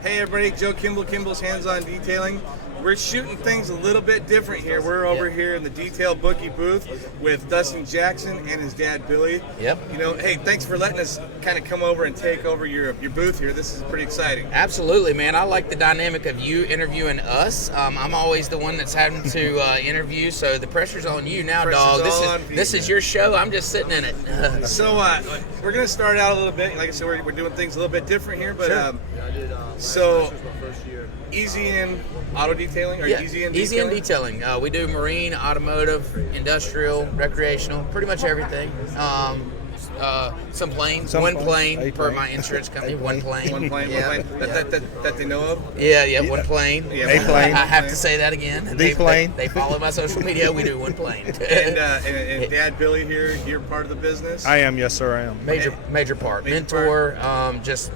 Hey everybody, Joe Kimball, Kimball's Hands-On Detailing. We're shooting things a little bit different here. We're over here in the Detail Bookie booth with Dustin Jackson and his dad, Billy. Yep. You know, hey, thanks for letting us kind of come over and take over your booth here. This is pretty exciting. Absolutely, man. I like the dynamic of you interviewing us. I'm always the one that's having to interview, so the pressure's on you now, dog. This is your show. I'm just sitting in it. So we're going to start out a little bit. Like I said, we're doing things a little bit different here, but Sure. so Easy in auto detailing, or Easy in detailing? Easy in detailing. We do marine, automotive, industrial, recreational, pretty much everything. Some planes, one plane per my insurance company. One plane. One plane. That they know of. Yeah, one plane. A plane. I have to say that again. Plane. They follow my social media. We do one plane. And Dad Billy here, you're part of the business. I am, yes sir, I am. Major part. Mentor. Just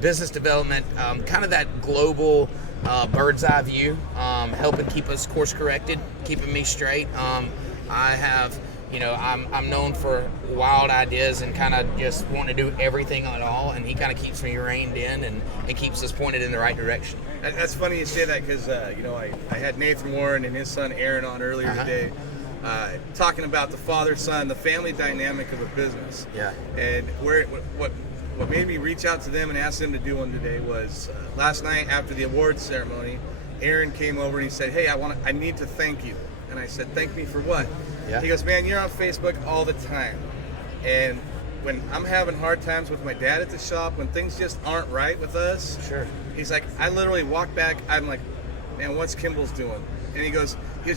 business development. Kind of that global bird's eye view. Helping keep us course corrected, keeping me straight. I have. I'm known for wild ideas and kind of just wanting to do everything at all, and he kind of keeps me reined in and keeps us pointed in the right direction. That's funny you say that because, I had Nathan Warren and his son Aaron on earlier today talking about the father-son, the family dynamic of a business. Yeah. And what made me reach out to them and ask them to do one today was last night after the awards ceremony, Aaron came over and he said, hey, I need to thank you. And I said, thank me for what? Yeah. He goes, man, you're on Facebook all the time. And when I'm having hard times with my dad at the shop, when things just aren't right with us, Sure. He's like, I literally walk back, I'm like, man, what's Kimball's doing? And he goes,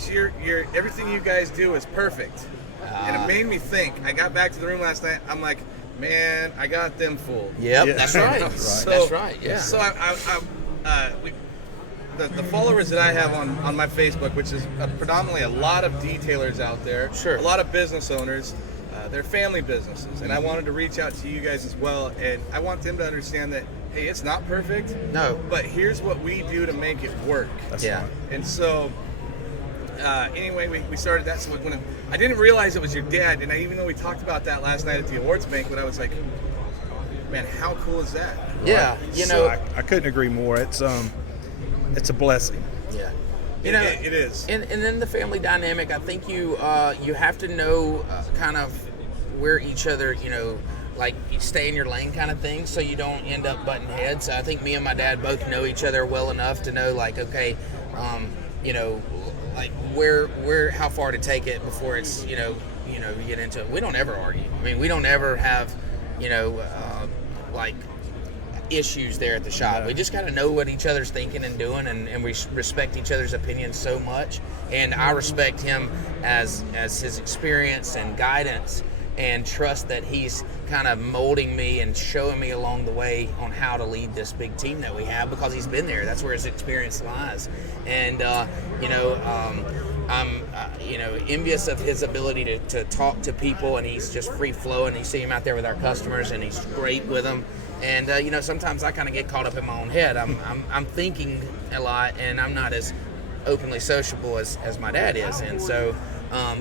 you're everything you guys do is perfect. And it made me think. I got back to the room last night, I'm like, man, I got them fooled. Yep, Yeah. that's right. That's right, yeah. So the followers that I have on my Facebook, which is predominantly a lot of detailers out there, Sure. a lot of business owners, they're family businesses, and I wanted to reach out to you guys as well, and I want them to understand that, hey, it's not perfect, No. but here's what we do to make it work. That's Yeah. right. And so, anyway, we started that. So when I didn't realize it was your dad, and even though we talked about that last night at the awards banquet, I was like, man, how cool is that? Yeah, So I couldn't agree more. It's a blessing. Yeah. It is. And then the family dynamic, I think you have to know kind of where each other, like you stay in your lane kind of thing, so you don't end up butting heads. So I think me and my dad both know each other well enough to know, like, okay, like where how far to take it before it's you get into it. We don't ever argue. I mean, we don't ever have like issues there at the shop. No. We just got to know what each other's thinking and doing, and we respect each other's opinions so much. And I respect him as his experience and guidance, and trust that he's kind of molding me and showing me along the way on how to lead this big team that we have, because he's been there. That's where his experience lies. And I'm envious of his ability to talk to people, and he's just free flowing. You see him out there with our customers, and he's great with them. And sometimes I kind of get caught up in my own head. I'm thinking a lot, and I'm not as openly sociable as my dad is. And so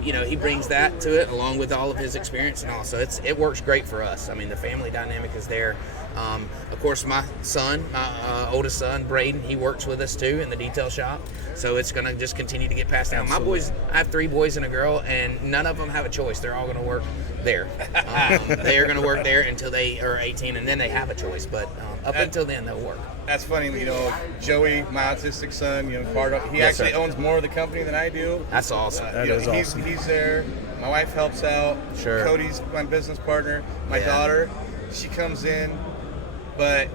he brings that to it along with all of his experience, and also it works great for us. I mean, the family dynamic is there. Of course, my son, my oldest son, Braden, he works with us too in the detail shop. So it's going to just continue to get passed down. Absolutely. My boys, I have 3 boys and a girl, and none of them have a choice. They're all going to work there. They are going to work there until they are 18, and then they have a choice. But up until then, they'll work. That's funny, Joey, my autistic son, he actually owns more of the company than I do. That's awesome. That is awesome. He's there. My wife helps out. Sure. Cody's my business partner. My daughter, she comes in, but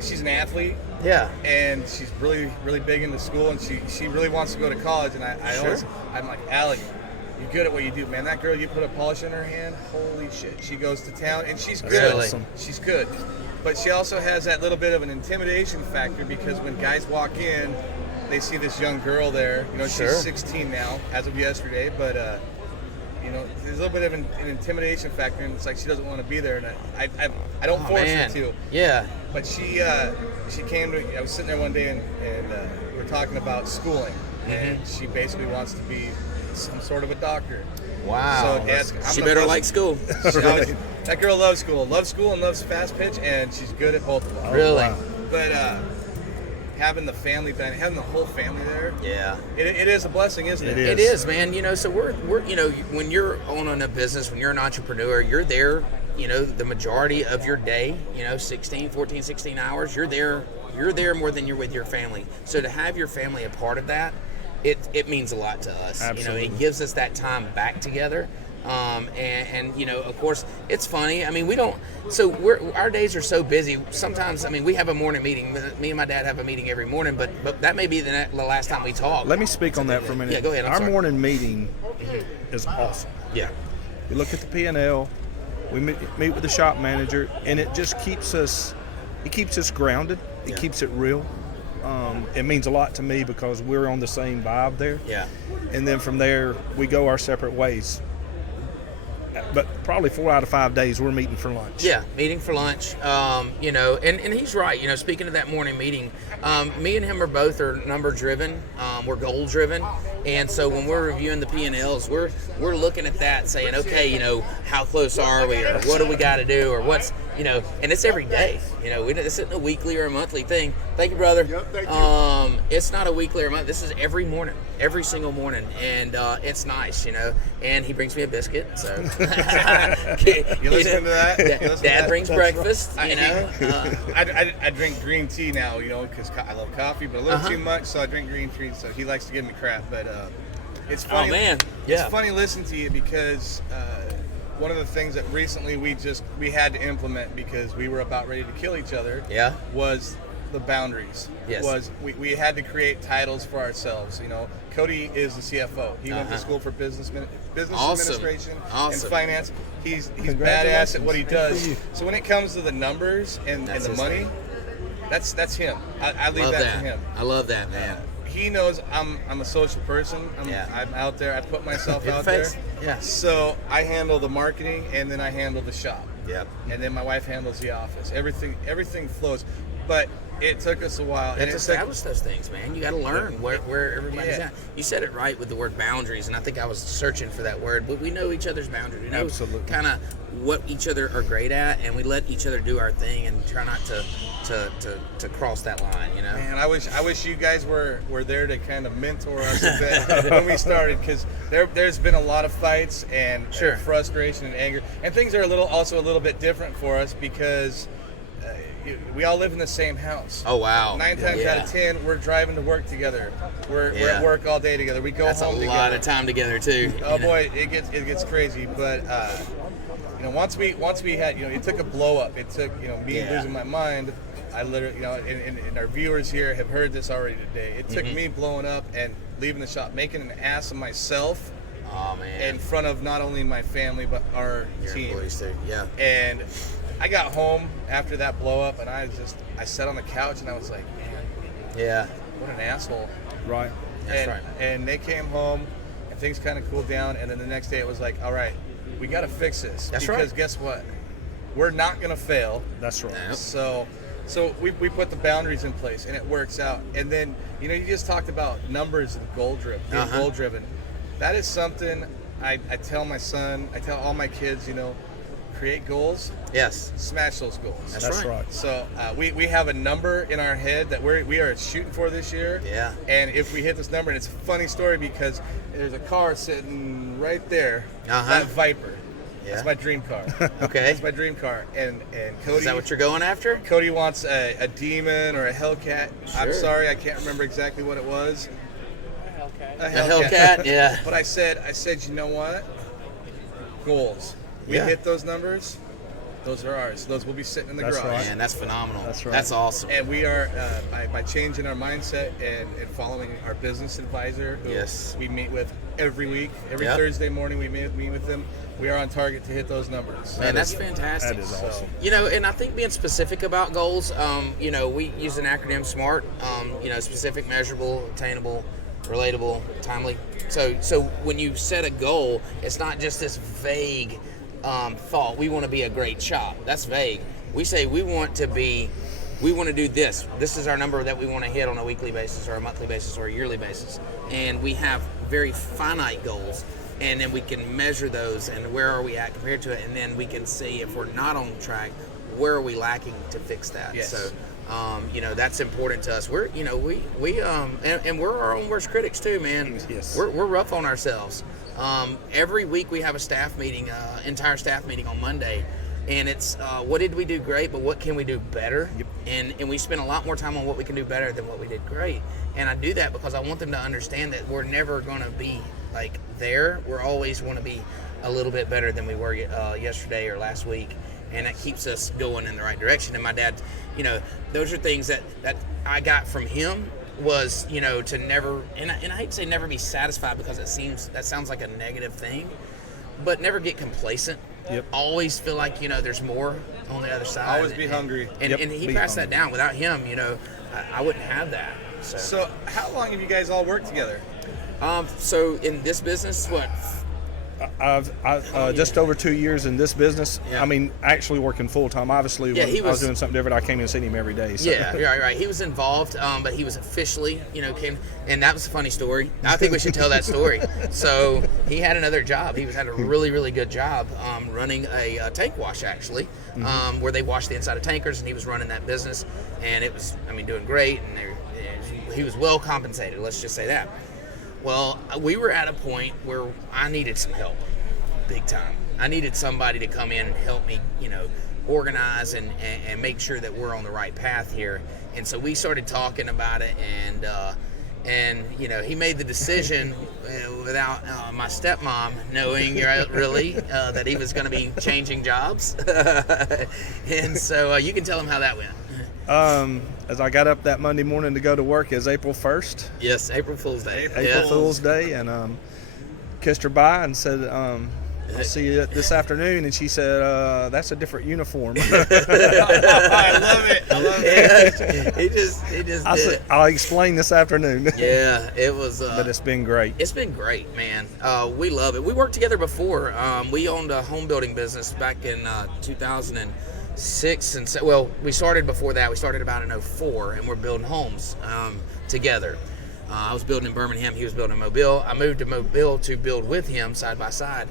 she's an athlete. Yeah. And she's really, really big into school, and she really wants to go to college. And I'm like, Allie, you're good at what you do, man. That girl, you put a polish in her hand, holy shit. She goes to town, and she's good. Really? Awesome. She's good. But she also has that little bit of an intimidation factor, because when guys walk in, they see this young girl there. Sure. She's 16 now, as of yesterday, but there's a little bit of an intimidation factor, and it's like she doesn't want to be there, and I don't force her to. Yeah. But she came to. I was sitting there one day, and we were talking about schooling, and she basically wants to be some sort of a doctor. Wow. So she better like school. That girl loves school, and loves fast pitch, and she's good at both of them. Really? Wow. But having the family, having the whole family there, it is a blessing, isn't it? It is, man. You know, so we're you know, when you're owning a business, when you're an entrepreneur, you're there, you know, the majority of your day, you know, 16 hours, you're there more than you're with your family. So to have your family a part of that, it means a lot to us. Absolutely. You know, it gives us that time back together. And you know, of course, it's funny. I mean, our days are so busy. Sometimes, I mean, we have a morning meeting. Me and my dad have a meeting every morning, but that may be the last time we talk. Let me speak on that for a minute. Yeah, go ahead. Our morning meeting is awesome. Yeah. We look at the P&L, we meet with the shop manager, and it just keeps us grounded. It keeps it real. It means a lot to me because we're on the same vibe there. Yeah. And then from there, we go our separate ways. But probably 4 out of 5 days we're meeting for lunch. Yeah, meeting for lunch. You know, and he's right. You know, speaking of that morning meeting, me and him are number driven. We're goal driven, and so when we're reviewing the P&Ls, we're looking at that, saying, okay, you know, how close are we, or what do we got to do, or what's, you know, and it's every day. You know, this isn't a weekly or a monthly thing. Thank you, brother. Yep, thank you. It's not a weekly or a month. This is every morning, every single morning, and it's nice, you know. And he brings me a biscuit, so You listen to that? Dad brings breakfast, you know. I drink green tea now, you know, because I love coffee, but a little too much, so I drink green tea. So he likes to give me crap, but it's funny. Oh man, yeah. It's funny listening to you because one of the things that recently we had to implement because we were about ready to kill each other. Yeah. Was the boundaries. Yes. Was we had to create titles for ourselves. You know, Cody is the CFO. He went to school for business Awesome. administration Awesome. and finance. He's badass Congratulations. at what he does. So when it comes to the numbers and That's the his money, thing. that's him. I leave Love that that. to him. I love that, man. He knows I'm a social person. I'm out there. I put myself Hit the out there. face. Yeah. So I handle the marketing and then I handle the shop. Yep. And then my wife handles the office. Everything flows. But it took us a while. You have to establish those things, man. You got to learn where everybody's Yeah. at. You said it right with the word boundaries, and I think I was searching for that word. But we know each other's boundaries. We know kind of what each other are great at, and we let each other do our thing and try not to cross that line. You know. Man, I wish you guys were there to kind of mentor us a bit when we started, because there's been a lot of fights and frustration and anger, and things are also a little bit different for us because we all live in the same house. Oh wow! 9 times out of 10, we're driving to work together. We're at work all day together. We go That's home a together. lot of time together too. Oh boy, it gets crazy. But you know, once we had, you know, it took a blow up. It took, you know, me losing my mind. I literally, you know, and our viewers here have heard this already today. It took me blowing up and leaving the shop, making an ass of myself. Oh man! In front of not only my family but our Your team. employees too. Yeah. And I got home after that blow up, and I sat on the couch and I was like, man, Yeah. what an asshole. Right. That's right. And they came home, and things kind of cooled down. And then the next day, it was like, all right, we got to fix this. That's because right. guess what? We're not going to fail. That's right. Yep. So we put the boundaries in place, and it works out. And then, you know, you just talked about numbers and goal driven. That is something I tell my son, I tell all my kids, you know, create goals. Yes. Smash those goals. That's right. So we have a number in our head that we are shooting for this year. Yeah. And if we hit this number, and it's a funny story because there's a car sitting right there, that Viper. Yeah. That's my dream car. Okay. That's my dream car. And Cody. Is that what you're going after? Cody wants a Demon or a Hellcat. I'm Sure. sorry, I can't remember exactly what it was. A Hellcat, yeah. But I said, you know what? Goals. We hit those numbers. Those are ours. Those will be sitting in the That's garage. right. Man, that's phenomenal. That's right. That's awesome. And we are, by changing our mindset and following our business advisor, who we meet with every week, every Thursday morning we meet with them, we are on target to hit those numbers. Man, that's fantastic. That is awesome. You know, and I think being specific about goals, you know, we use an acronym SMART, you know, specific, measurable, attainable, relatable, timely. So when you set a goal, it's not just this vague thought, we want to be a great shop. That's vague. We say we want to do this. This is our number that we want to hit on a weekly basis or a monthly basis or a yearly basis. And we have very finite goals, and then we can measure those and where are we at compared to it, and then we can see if we're not on track, where are we lacking to fix that. Yes. So That's important to us. We're, and we're our own worst critics too, man. Yes. We're rough on ourselves. Every week we have a staff meeting, entire staff meeting on Monday, and it's what did we do great, but what can we do better? Yep. And we spend a lot more time on what we can do better than what we did great. And I do that because I want them to understand that we're never going to be like there. We're always want to be a little bit better than we were yesterday or last week. And that keeps us going in the right direction. And my dad, those are things that I got from him was, to never, and I hate to say never be satisfied because that sounds like a negative thing, but never get complacent. Yep. Always feel like, there's more on the other side. Always be hungry. And he passed that down. Without him, I wouldn't have that. So how long have you guys all worked together? So in this business, what? I've just over 2 years in this business. Yeah. I mean, actually working full time. Obviously, Yeah, when I was doing something different, I came in and seen him every day. So. Yeah, right. He was involved, but he was officially, came, and that was a funny story. I think we should tell that story. So he had another job. He had a really, really good job running a tank wash, actually, where they wash the inside of tankers, and he was running that business, and it was, doing great, and he was well compensated. Let's just say that. Well, we were at a point where I needed some help, big time. I needed somebody to come in and help me, organize and make sure that we're on the right path here. And so we started talking about it, and he made the decision without my stepmom knowing really that he was going to be changing jobs. And so you can tell him how that went. As I got up that Monday morning to go to work, is April 1st. Yes, April Fool's Day. April Fool's Day, and kissed her bye and said, "I'll see you this afternoon." And she said, "That's a different uniform." I love it. Yeah, he just I said, "I'll explain this afternoon." Yeah, it was. But it's been great. It's been great, man. We love it. We worked together before. We owned a home building business back in 2006 and we started before that. We started about in 2004, and we're building homes together. I was building in Birmingham, he was building in Mobile. I moved to Mobile to build with him side by side,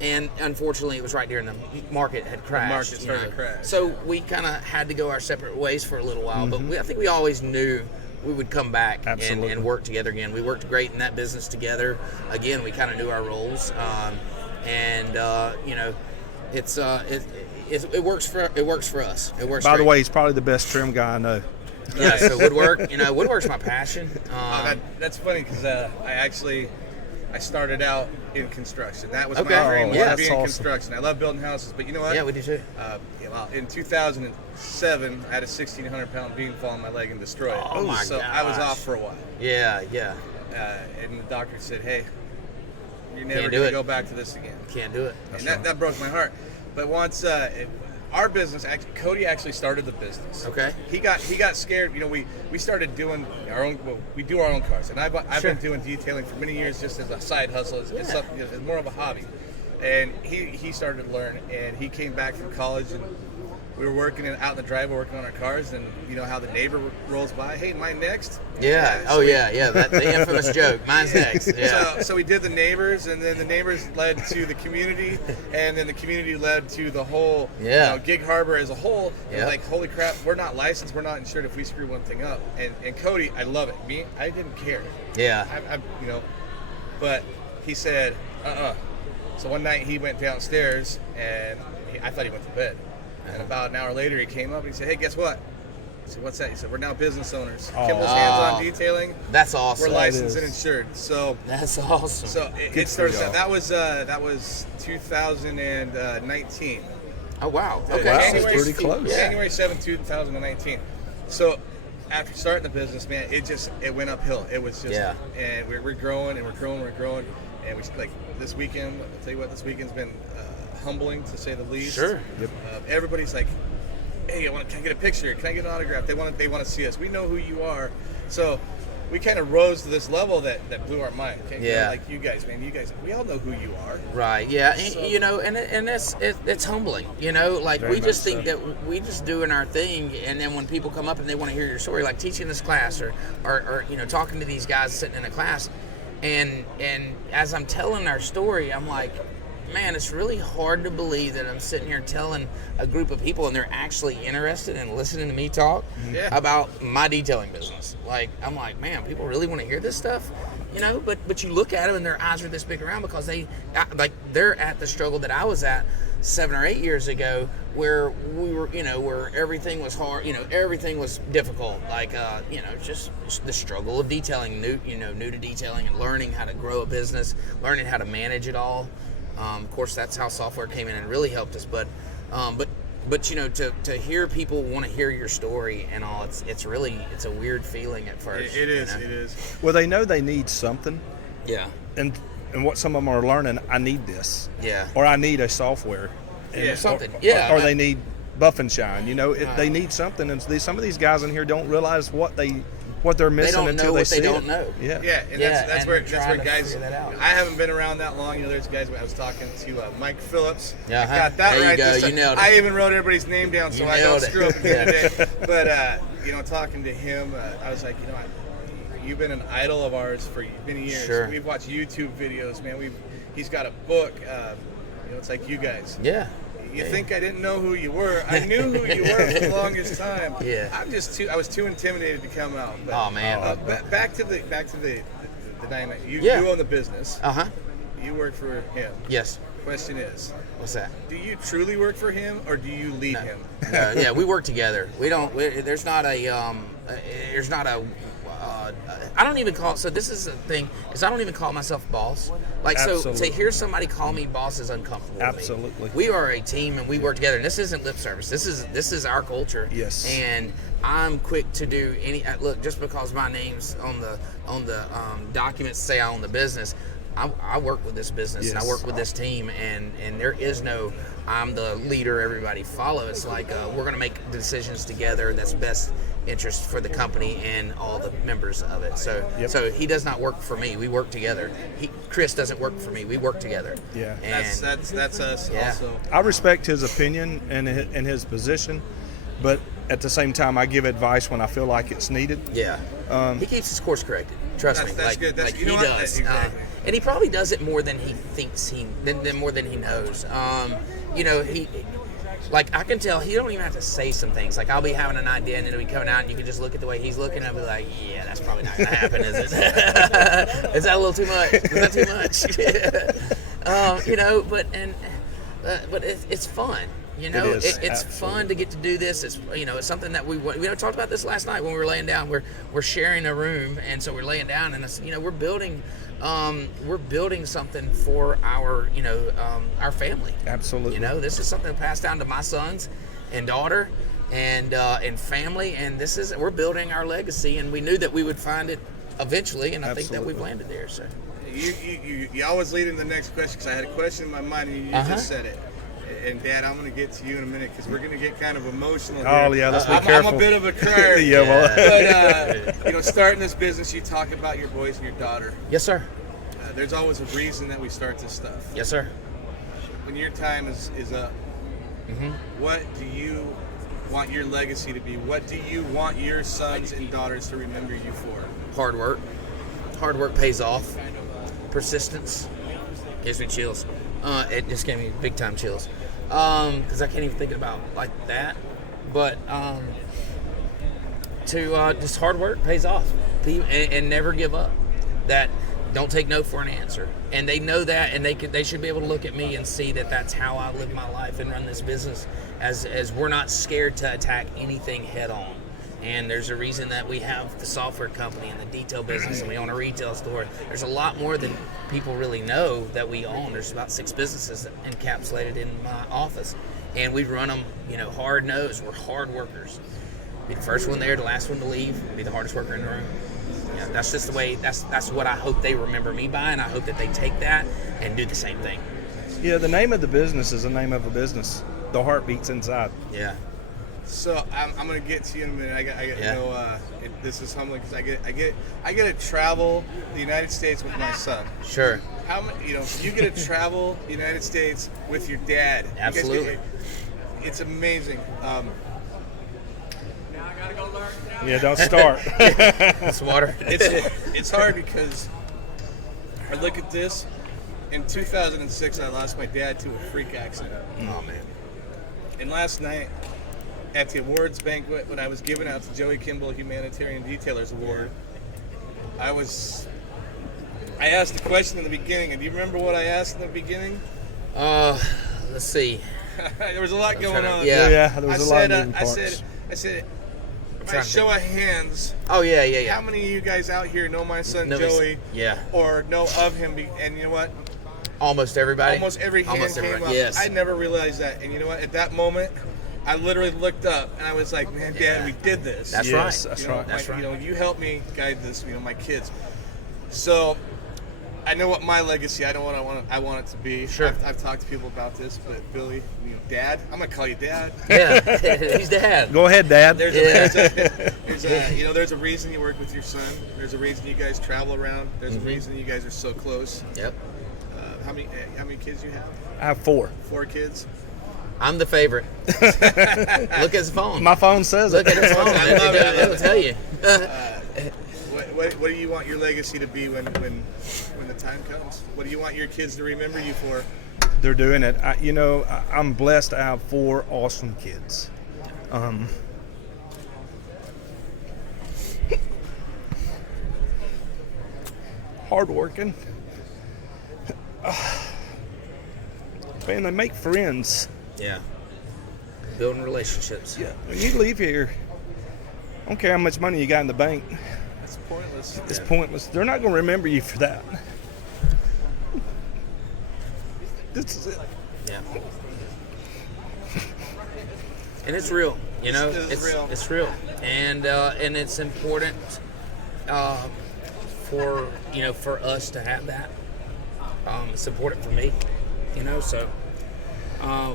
and unfortunately it was right during the market had crashed. The market started to crash. So we kind of had to go our separate ways for a little while, but I think we always knew we would come back and work together again. We worked great in that business together. Again, we kind of knew our roles, it works for us. It works. By the way, he's probably the best trim guy I know. Yeah, so woodwork. Woodwork's my passion. That's funny because I started out in construction. That was Okay. my dream. Yeah, Was to be in awesome. construction. I love building houses, but you know what? Yeah, we do too. In 2007, I had a 1,600-pound beam fall on my leg and destroy it. Oh my So I was gosh. off for a while. Yeah. And the doctor said, "Hey, you're never Can't do going to it. go back to this again." Can't do it. And that broke my heart. But once our business, Cody actually started the business. Okay. He got scared. We started doing our own. Well, we do our own cars, and I've Sure. been doing detailing for many years, just as a side hustle. It's more of a hobby. And he started to learn, and he came back from college, and we were working out in the driveway, working on our cars, and you know how the neighbor rolls by. Hey, mine next. Yeah. So we- That's the infamous joke. Mine's next. Yeah. So we did the neighbors, and then the neighbors led to the community, and then the community led to the whole Gig Harbor as a whole. It was like, holy crap, we're not licensed, we're not insured if we screw one thing up. And Cody, I love it. Me, I didn't care. Yeah. But he said, So one night he went downstairs, and I thought he went to bed. And about an hour later, he came up and he said, "Hey, guess what?" I said, "What's that?" He said, "We're now business owners. Kimball's hands-on detailing. That's awesome. We're licensed and insured." So That's awesome. so it started. That was 2019. Oh wow. Wow, Okay. that's pretty close. January 7th, 2019. So after starting the business, man, it went uphill. It was just, and we're growing and we're growing, and we like this weekend. I'll tell you what, this weekend's been humbling to say the least. Sure. Yep. Everybody's like, "Hey, can I get a picture? Can I get an autograph?" They want to see us. We know who you are. So we kind of rose to this level that blew our mind. Okay? Yeah. Like you guys, man. You guys, we all know who you are. Right. Yeah. And, So- and it's humbling. Like Very we just much think so. that we just doing our thing, and then when people come up and they want to hear your story, like teaching this class or talking to these guys sitting in a class, and as I'm telling our story, I'm like, man, it's really hard to believe that I'm sitting here telling a group of people and they're actually interested in listening to me talk about my detailing business. Like, I'm like, man, people really want to hear this stuff, you know? But you look at them and their eyes are this big around because they're at the struggle that I was at 7 or 8 years ago, where we were, you know, where everything was hard, you know, everything was difficult, like, you know, just the struggle of detailing, new to detailing and learning how to grow a business, learning how to manage it all. Of course, that's how software came in and really helped us. But you know, to hear people want to hear your story and all, it's a weird feeling at first. It is. You know? It is. Well, they know they need something. Yeah. And what some of them are learning, I need this. Yeah. Or I need a software. Or something. Or they need buff and shine. You know, they need something. And some of these guys in here don't realize what they're missing until they see it. They don't know. Yeah. Yeah, and that's where guys. I I haven't been around that long. You know, there's guys. I was talking to Mike Phillips. Yeah, I got that there right. You go. You nailed it. I even wrote everybody's name down so I don't screw up again today. But you know, talking to him, I was like, you know, you've been an idol of ours for many years. Sure. We've watched YouTube videos, man. He's got a book. You know, it's like you guys. Yeah. You think I didn't know who you were? I knew who you were for the longest time. Yeah. I was too intimidated to come out. But, Oh, man. Back to the dynamic. You own the business. Uh-huh. You work for him. Yes. Question is, What's that? do you truly work for him or do you lead him? Yeah, we work together. There's not a I don't even call. So this is the thing is I don't even call myself boss. Like, Absolutely. so to hear somebody call me boss is uncomfortable. to me. Absolutely. We are a team and we work together. And this isn't lip service. This is our culture. Yes. And I'm quick to do any look. Just because my name's on the documents say I own the business, I work with this business and I work with this team, and there is no I'm the leader, everybody follow. It's like we're going to make decisions together that's best interest for the company and all the members of it. So so he does not work for me. We work together. Chris doesn't work for me. We work together. Yeah. And That's us also. I respect his opinion and his position, but at the same time, I give advice when I feel like it's needed. Yeah. He keeps his course corrected. Trust me. That's good. Like You know he what? does. Exactly. And he probably does it more than he thinks more than he knows. You know, like I can tell he don't even have to say some things. Like I'll be having an idea and it'll be coming out and you can just look at the way he's looking and I'll be like, yeah, that's probably not gonna happen, is it? Is that a little too much? Is that too much? You know, but it's fun. You know, It is, it's fun to get to do this. It's it's something that we talked about this last night when we were laying down. We're sharing a room, and so we're laying down, and we're building something for our our family. Absolutely. This is something passed down to my sons and daughter and family, and we're building our legacy, and we knew that we would find it eventually, and I think that we've landed there. So you always lead into the next question because I had a question in my mind and you just said it. And Dad, I'm going to get to you in a minute because we're going to get kind of emotional. Oh here. yeah, let's be careful. I'm a bit of a crier. But starting this business, you talk about your boys and your daughter. Yes, sir. There's always a reason that we start this stuff. Yes, sir. When your time is up, what do you want your legacy to be? What do you want your sons and daughters to remember you for? Hard work. Hard work pays off. Persistence gives me chills. It just gave me big time chills. Because I can't even think about like that. But just hard work pays off. And never give up. That don't take no for an answer. And they know that, and they should be able to look at me and see that that's how I live my life and run this business. As we're not scared to attack anything head on. And there's a reason that we have the software company and the detail business and we own a retail store. There's a lot more than people really know that we own. There's about 6 businesses encapsulated in my office. And we run them, hard nosed. We're hard workers. Be the first one there, the last one to leave, be the hardest worker in the room. That's just the way, that's what I hope they remember me by, and I hope that they take that and do the same thing. Yeah, the name of the business is the name of a business. The heart beats inside. Yeah. So I'm gonna get to you in a minute. I got to know. This is humbling because I get to travel the United States with my son. Sure. How you get to travel the United States with your dad? Absolutely. It's amazing. Now I gotta go learn. Yeah, don't start. It's water. It's hard because I look at this In 2006, I lost my dad to a freak accident. Oh man. And last night, at the awards banquet, when I was giving out the Joe Kimball Humanitarian Detailers Award, I asked a question in the beginning, and do you remember what I asked in the beginning? Let's see. There was a lot going on. Yeah. There was a lot of moving parts. I said, by show of hands, Oh yeah. how many of you guys out here know my son No, Joey? Yeah. Or know of him? And you know what? Almost everybody. Almost every hand came up. Yes. I never realized that. And you know what? At that moment, I literally looked up and I was like, "Man, Dad, we did this." That's Yes, right. that's You know, right. That's right. You know, you helped me guide this. You know, my kids. So, I know what my legacy. I know what I want it to be. Sure. I've talked to people about this, but Billy, you know, Dad. I'm gonna call you Dad. Yeah. He's Dad. Go ahead, Dad. There's a reason you work with your son. There's a reason you guys travel around. There's a reason you guys are so close. Yep. How many kids do you have? I have 4. 4 kids. I'm the favorite. Look at his phone. My phone says Look it. at his phone. I'll tell you. What do you want your legacy to be when the time comes? What do you want your kids to remember you for? They're doing it. I'm blessed to have 4 awesome kids. Hardworking. Man, they make friends. Yeah. Building relationships. Yeah. When you leave here, I don't care how much money you got in the bank. That's pointless. It's pointless. They're not going to remember you for that. This is it. Yeah. And it's real, you know. It's real. It's real, and it's important for us to have that. It's important for me, you know. So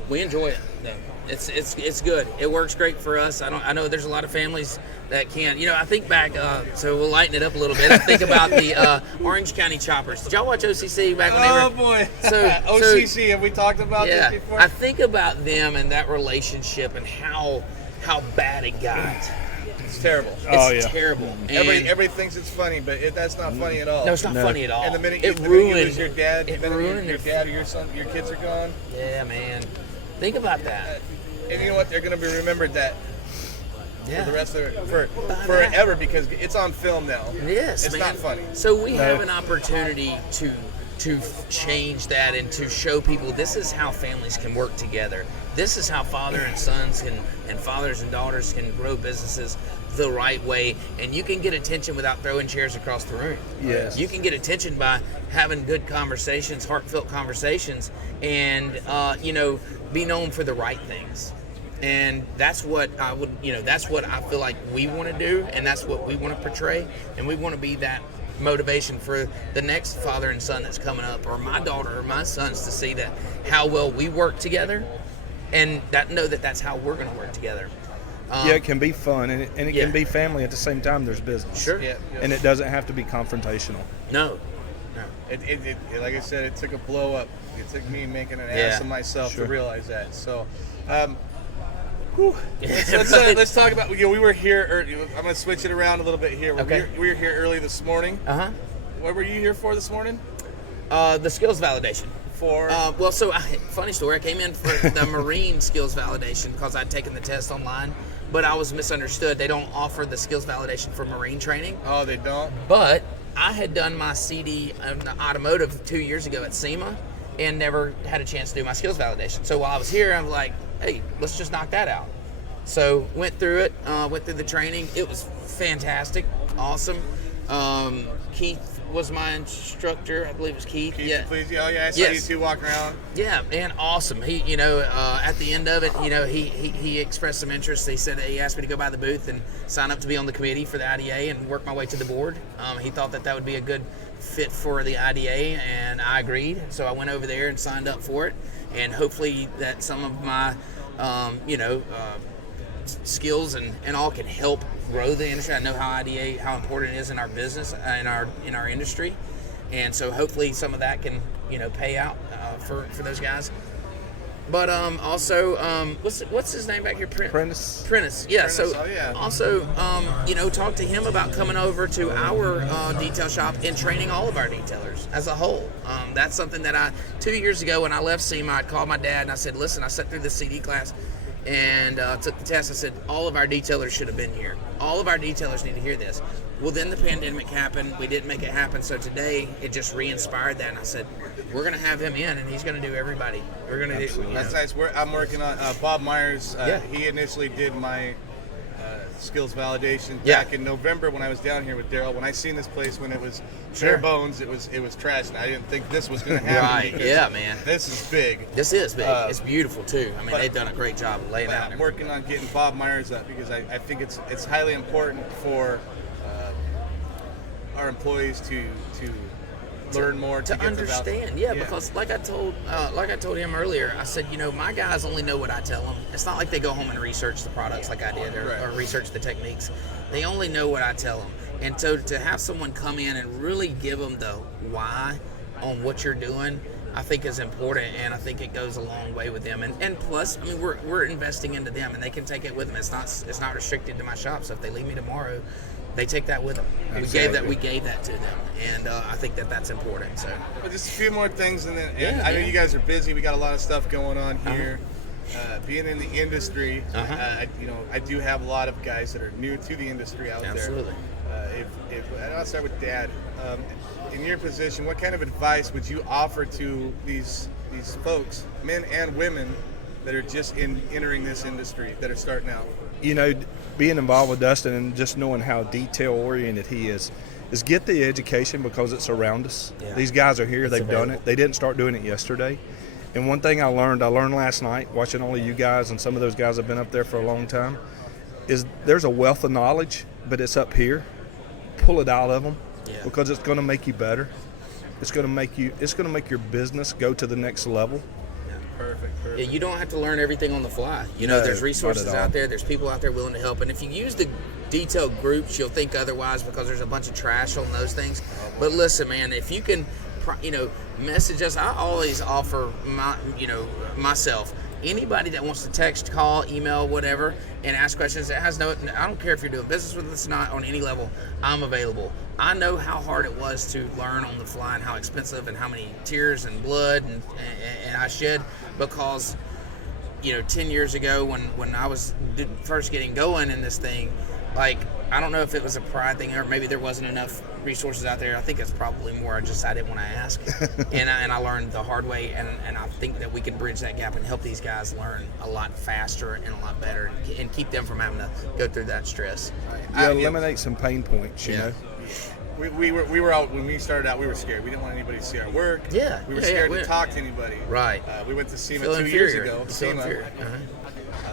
we enjoy it. Though. It's good. It works great for us. I know there's a lot of families that can't. You know, I think back. So we'll lighten it up a little bit. I think about the Orange County Choppers. Did y'all watch OCC back when they were? Oh boy. So OCC. Have we talked about this before? I think about them and that relationship and how bad it got. It's terrible. It's terrible. And Everybody thinks it's funny, but that's not funny at all. no, it's not funny at all. And the minute it you ruined lose your dad, It the minute ruined your dad or your son, your kids are gone. Yeah, man. Think about that. And you know what? They're going to be remembered that Yeah. for the rest of forever because it's on film now. Yes, it's man. not funny. So we have an opportunity to change that and to show people this is how families can work together. This is how father and sons and fathers and daughters can grow businesses the right way, and you can get attention without throwing chairs across the room. Yes. You can get attention by having good conversations, heartfelt conversations, and be known for the right things. And that's what that's what I feel like we want to do, and that's what we want to portray, and we want to be that motivation for the next father and son that's coming up, or my daughter or my sons, to see that how well we work together, and that's how we're going to work together. It can be fun, and it can be family at the same time. There's business. Sure. Yeah. And it doesn't have to be confrontational. No. It like I said, it took a blow up. It took me making an ass of myself to realize that. So, let's talk about. We were here. I'm going to switch it around a little bit here. Okay. We were here early this morning. What were you here for this morning? The skills validation. For Funny story. I came in for the Marine skills validation because I'd taken the test online, but I was misunderstood. They don't offer the skills validation for Marine training. Oh, they don't. But I had done my CD in automotive 2 years ago at SEMA and never had a chance to do my skills validation. So while I was here, I was like, hey, let's just knock that out. So went through it, went through the training. It was fantastic, awesome. Keith was my instructor. I believe it was Keith. Keith, please. Oh, yeah. I saw you two walk around. Yeah, man, awesome. He, at the end of it, he expressed some interest. He said he asked me to go by the booth and sign up to be on the committee for the IDA and work my way to the board. He thought that would be a good fit for the IDA, and I agreed. So I went over there and signed up for it, and hopefully that some of my, skills and all can help grow the industry. I know how important it is in our business, in our industry, and so hopefully some of that can pay out for those guys. But also, what's his name back here? Prentice. Yeah. Prentice, So oh, yeah. also, talk to him about coming over to our detail shop and training all of our detailers as a whole. That's something that 2 years ago when I left SEMA, I called my dad and I said, listen, I sat through the CD class and took the test. I said, all of our detailers should have been here. All of our detailers need to hear this. Well, then the pandemic happened. We didn't make it happen. So today it just re-inspired that. And I said, we're going to have him in and he's going to do everybody. We're going to do. That's nice. I'm working on Bob Myers. He initially did my skills validation back in November when I was down here with Daryl. When I seen this place when it was bare bones, it was trash, and I didn't think this was going to happen. Right? Yeah, man. This is big. This is big. It's beautiful too. I mean, they've done a great job of laying out. I'm working on getting Bob Myers up because I think it's highly important for our employees to learn more to get understand. Because like I told him earlier, I said, my guys only know what I tell them. It's not like they go home and research the products like I did or research the techniques. They only know what I tell them. And so to have someone come in and really give them the why on what you're doing, I think is important, and I think it goes a long way with them. And plus, I mean, we're investing into them, and they can take it with them. It's not restricted to my shop. So if they leave me tomorrow, they take that with them. We gave that to them, and I think that's important. So, well, just a few more things, and then I know you guys are busy. We got a lot of stuff going on here. Being in the industry, I do have a lot of guys that are new to the industry out there. Absolutely. I'll start with Dad. In your position, what kind of advice would you offer to these folks, men and women, that are just entering this industry, that are starting out? Being involved with Dustin and just knowing how detail-oriented he is get the education because it's around us. Yeah. These guys are here. They've done it. They didn't start doing it yesterday. And one thing I learned last night, watching all of you guys, and some of those guys have been up there for a long time, is there's a wealth of knowledge, but it's up here. Pull it out of them because it's going to make you better. It's going to make your business go to the next level. Perfect. Yeah, you don't have to learn everything on the fly. There's resources out there. There's people out there willing to help. And if you use the detailed groups, you'll think otherwise because there's a bunch of trash on those things. But listen, man, if you can, message us. I always offer myself. Anybody that wants to text, call, email, whatever, and ask questions that I don't care if you're doing business with us or not on any level, I'm available. I know how hard it was to learn on the fly and how expensive and how many tears and blood and I shed because, 10 years ago when I was first getting going in this thing, like, I don't know if it was a pride thing or maybe there wasn't enough resources out there. I think it's probably more I didn't want to ask. and I learned the hard way, and I think that we can bridge that gap and help these guys learn a lot faster and a lot better and keep them from having to go through that stress. Eliminate some pain points, you know. We were out when we started out. We were scared. We didn't want anybody to see our work. Yeah, we were scared to talk to anybody. Right. We went to SEMA 2 years ago. SEMA.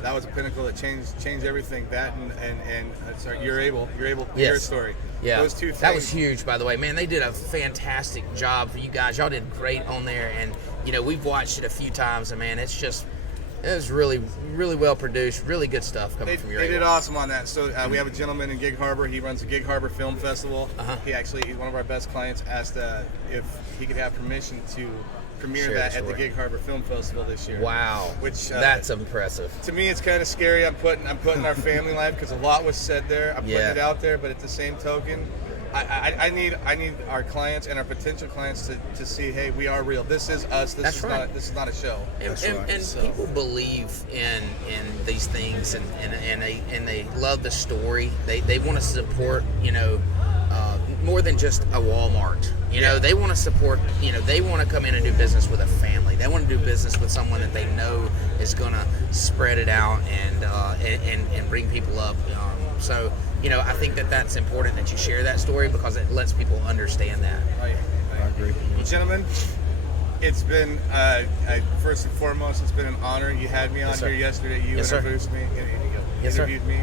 That was a pinnacle that changed everything. That and sorry, you're able. Your story. Yeah, those two things. That was huge, by the way. Man, they did a fantastic job for you guys. Y'all did great on there, and we've watched it a few times, and man, it was really, really well produced. Really good stuff coming from your. They did awesome on that. So we have a gentleman in Gig Harbor. He runs the Gig Harbor Film Festival. He's one of our best clients. Asked if he could have permission to premiere that at the Gig Harbor Film Festival this year. Wow, which that's impressive. To me, it's kind of scary. I'm putting our family life because a lot was said there. I'm putting it out there, but at the same token, I need our clients and our potential clients to see, hey, we are real. This is us. This is not a show. And people believe in these things, and they love the story. They want to support more than just a Walmart. They want to support. They want to come in and do business with a family. They want to do business with someone that they know is going to spread it out and bring people up. So I think that's important that you share that story because it lets people understand that. I agree. Well, gentlemen, it's been first and foremost, it's been an honor. You had me on here yesterday. You introduced me. Interviewed me.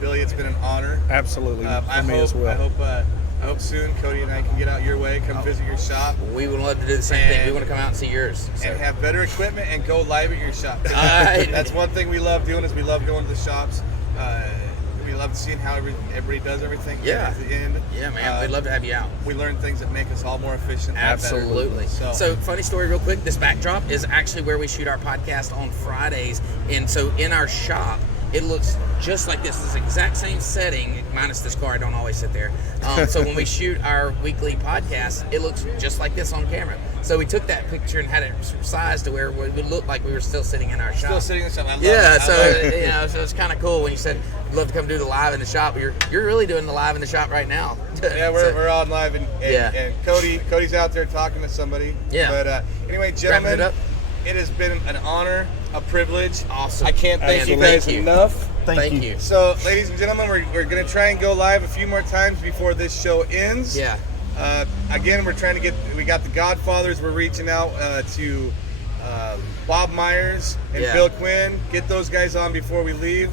Billy, it's been an honor. Absolutely. For me as well. I hope soon Cody and I can get out your way, come visit your shop. We would love to do the same thing. We want to come out and see yours. So. And have better equipment and go live at your shop. That's one thing we love doing is we love going to the shops. We love seeing how everybody does everything. Yeah. At the end. Yeah, man. We'd love to have you out. We learn things that make us all more efficient. and better. Absolutely. So, funny story, real quick. This backdrop is actually where we shoot our podcast on Fridays, and so in our shop, it looks just like this. This is the exact same setting, minus this car. I don't always sit there. So when we shoot our weekly podcast, it looks just like this on camera. So we took that picture and had it sized to where it would look like we were still sitting in our shop. Still sitting in the shop. I love Yeah, it. so I love it. you know, so it's kind of cool when you said you'd love to come do the live in the shop. But you're really doing the live in the shop right now. Yeah, we're on live, and Yeah. Cody's out there talking to somebody. Yeah. But anyway, Wrapping gentlemen, it up. it has been an honor, a privilege. Awesome. I can't thank you Man, guys thank you. enough. Thank you. So, ladies and gentlemen, we're going to try and go live a few more times before this show ends. Yeah. Again, we got the Godfathers. We're reaching out to Bob Myers and Yeah. Bill Quinn. Get those guys on before we leave.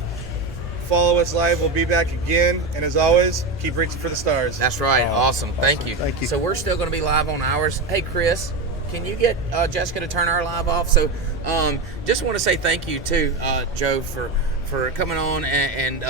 Follow us live. We'll be back again. And as always, keep reaching for the stars. That's right. Awesome. Thank you. Thank you. So we're still going to be live on ours. Hey, Chris, can you get Jessica to turn our live off? So just want to say thank you to Joe for coming on and